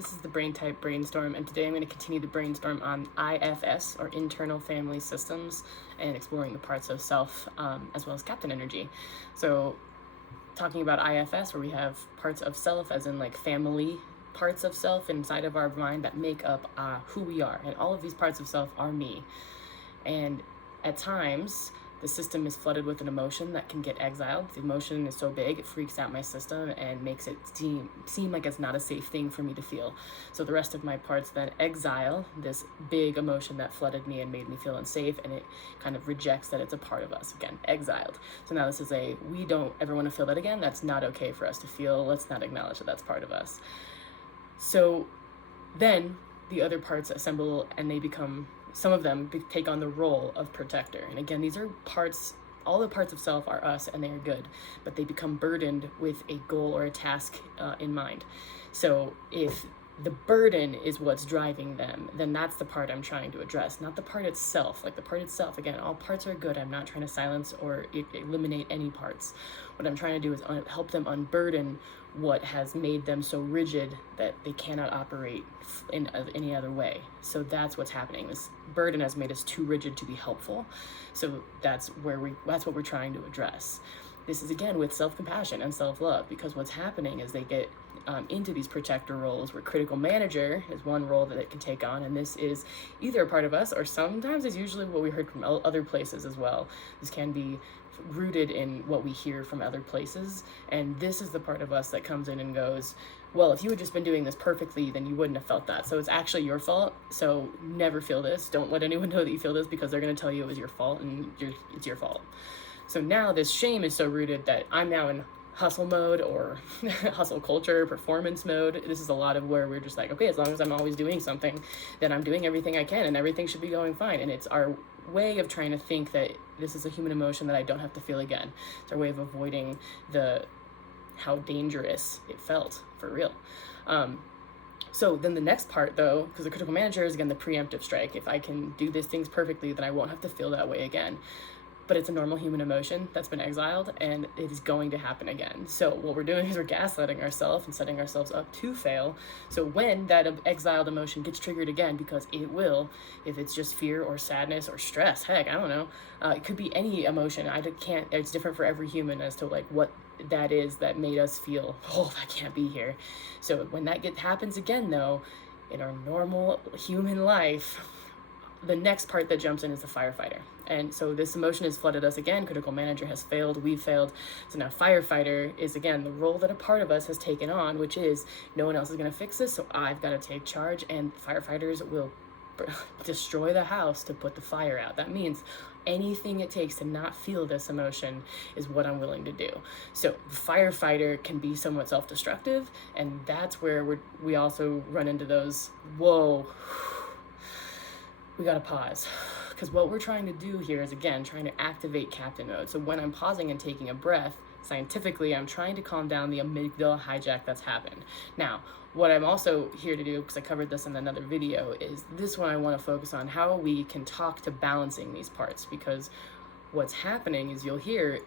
This is the Brain Type Brainstorm, and today I'm going to continue the brainstorm on IFS, or internal family systems, and exploring the parts of self as well as captain energy. So talking about IFS, where we have parts of self as in like family parts of self inside of our mind that make up who we are, and all of these parts of self are me. And at times the system is flooded with an emotion that can get exiled. The emotion is so big, it freaks out my system and makes it seem like it's not a safe thing for me to feel. So the rest of my parts then exile this big emotion that flooded me and made me feel unsafe, and it kind of rejects that it's a part of us. Again, exiled. So now this is we don't ever want to feel that again. That's not okay for us to feel. Let's not acknowledge that that's part of us. So then the other parts assemble, and they become, some of them take on the role of protector. And again, these are parts, all the parts of self are us and they are good, but they become burdened with a goal or a task in mind. So if the burden is what's driving them, then that's the part I'm trying to address, not the part itself. Like the part itself, again, all parts are good. I'm not trying to silence or eliminate any parts. What I'm trying to do is help them unburden what has made them so rigid that they cannot operate in any other way. So that's what's happening. This burden has made us too rigid to be helpful. So that's what we're trying to address. This is again with self-compassion and self-love, because what's happening is they get into these protector roles, where critical manager is one role that it can take on, and this is either a part of us or sometimes is usually what we heard from other places as well. This can be rooted in what we hear from other places, and this is the part of us that comes in and goes, well, if you had just been doing this perfectly, then you wouldn't have felt that. So it's actually your fault. So never feel this. Don't let anyone know that you feel this, because they're going to tell you it was your fault, and it's your fault. So now this shame is so rooted that I'm now in hustle mode, or hustle culture, performance mode. This is a lot of where we're just like, okay, as long as I'm always doing something, then I'm doing everything I can and everything should be going fine. And it's our way of trying to think that this is a human emotion that I don't have to feel again. It's our way of avoiding how dangerous it felt for real. So then the next part though, because the critical manager is again the preemptive strike. If I can do these things perfectly, then I won't have to feel that way again. But it's a normal human emotion that's been exiled, and it is going to happen again. So what we're doing is we're gaslighting ourselves and setting ourselves up to fail. So when that exiled emotion gets triggered again, because it will, if it's just fear or sadness or stress, heck, I don't know, it could be any emotion. It's different for every human as to like what that is that made us feel, oh, that can't be here. So when that happens again though, in our normal human life, the next part that jumps in is the firefighter. And so this emotion has flooded us again. Critical manager has failed, we've failed. So now firefighter is again the role that a part of us has taken on, which is no one else is going to fix this, so I've got to take charge, and firefighters will destroy the house to put the fire out. That means anything it takes to not feel this emotion is what I'm willing to do. So firefighter can be somewhat self-destructive, and that's where we also run into those, whoa, we gotta pause. Because what we're trying to do here is, again, trying to activate captain mode. So when I'm pausing and taking a breath, scientifically, I'm trying to calm down the amygdala hijack that's happened. Now, what I'm also here to do, because I covered this in another video, is this one I want to focus on how we can talk to balancing these parts. Because what's happening is, you'll hear,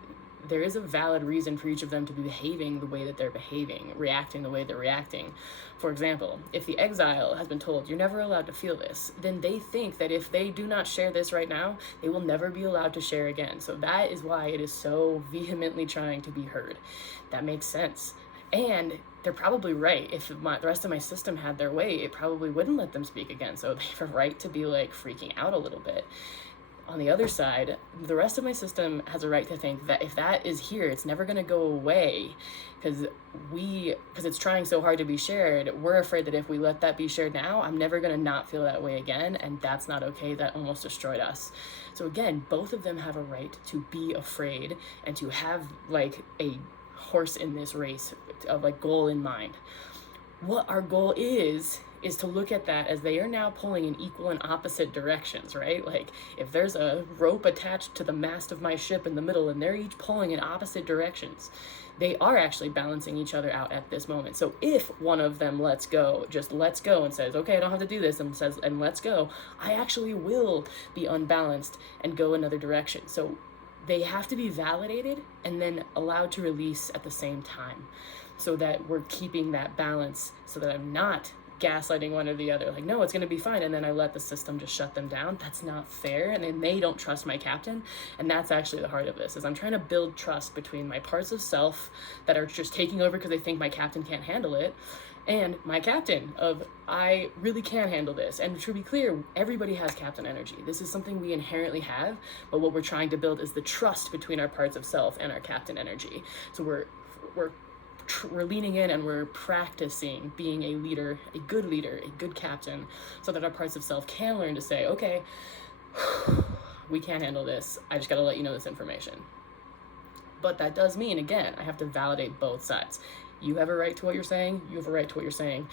there is a valid reason for each of them to be behaving the way that they're behaving, reacting the way they're reacting. For example, if the exile has been told, you're never allowed to feel this, then they think that if they do not share this right now, they will never be allowed to share again. So that is why it is so vehemently trying to be heard. That makes sense. And they're probably right. If the rest of my system had their way, it probably wouldn't let them speak again. So they have a right to be like freaking out a little bit. On the other side, the rest of my system has a right to think that if that is here, it's never going to go away, because it's trying so hard to be shared. We're afraid that if we let that be shared now, I'm never going to not feel that way again, and that's not okay. That almost destroyed us. So again, both of them have a right to be afraid and to have like a horse in this race of like goal in mind. What our goal is to look at that as they are now pulling in equal and opposite directions, right? Like if there's a rope attached to the mast of my ship in the middle and they're each pulling in opposite directions, they are actually balancing each other out at this moment. So if one of them lets go, just lets go and says, okay, I don't have to do this, and lets go, I actually will be unbalanced and go another direction. So they have to be validated and then allowed to release at the same time, so that we're keeping that balance, so that I'm not gaslighting one or the other, like, no, it's going to be fine, and then I let the system just shut them down. That's not fair, and then they don't trust my captain. And that's actually the heart of this, is I'm trying to build trust between my parts of self that are just taking over because they think my captain can't handle it, and my captain of, I really can handle this. And to be clear, everybody has captain energy. This is something we inherently have, but what we're trying to build is the trust between our parts of self and our captain energy. So we're leaning in and we're practicing being a leader, a good captain, so that our parts of self can learn to say, okay, we can't handle this. I just got to let you know this information. But that does mean, again, I have to validate both sides. You have a right to what you're saying. You have a right to what you're saying.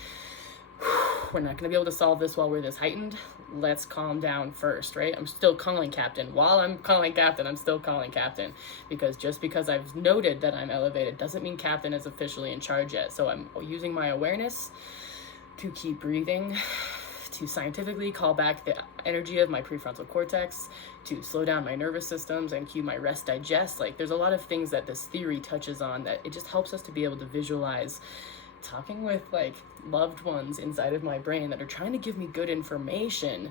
We're not going to be able to solve this while we're this heightened. Let's calm down first, right? I'm still calling captain. While I'm calling captain, I'm still calling captain. Because just because I've noted that I'm elevated doesn't mean captain is officially in charge yet. So I'm using my awareness to keep breathing, to scientifically call back the energy of my prefrontal cortex, to slow down my nervous systems and cue my rest digest. Like, there's a lot of things that this theory touches on that it just helps us to be able to visualize talking with like loved ones inside of my brain that are trying to give me good information,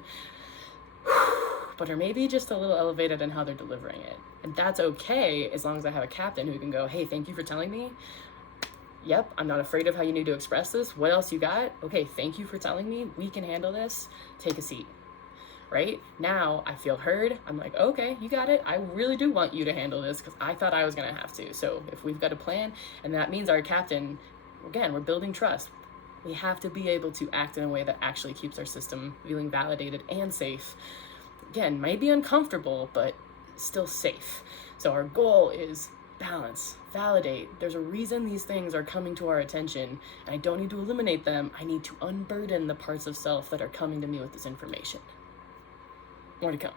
but are maybe just a little elevated in how they're delivering it. And that's okay, as long as I have a captain who can go, hey, thank you for telling me. Yep, I'm not afraid of how you need to express this. What else you got? Okay, thank you for telling me. We can handle this. Take a seat. Right? Now I feel heard. I'm like, okay, you got it. I really do want you to handle this because I thought I was going to have to. So if we've got a plan, and that means our captain, again, we're building trust. We have to be able to act in a way that actually keeps our system feeling validated and safe. Again, might be uncomfortable, but still safe. So our goal is balance, validate. There's a reason these things are coming to our attention, and I don't need to eliminate them. I need to unburden the parts of self that are coming to me with this information. More to come.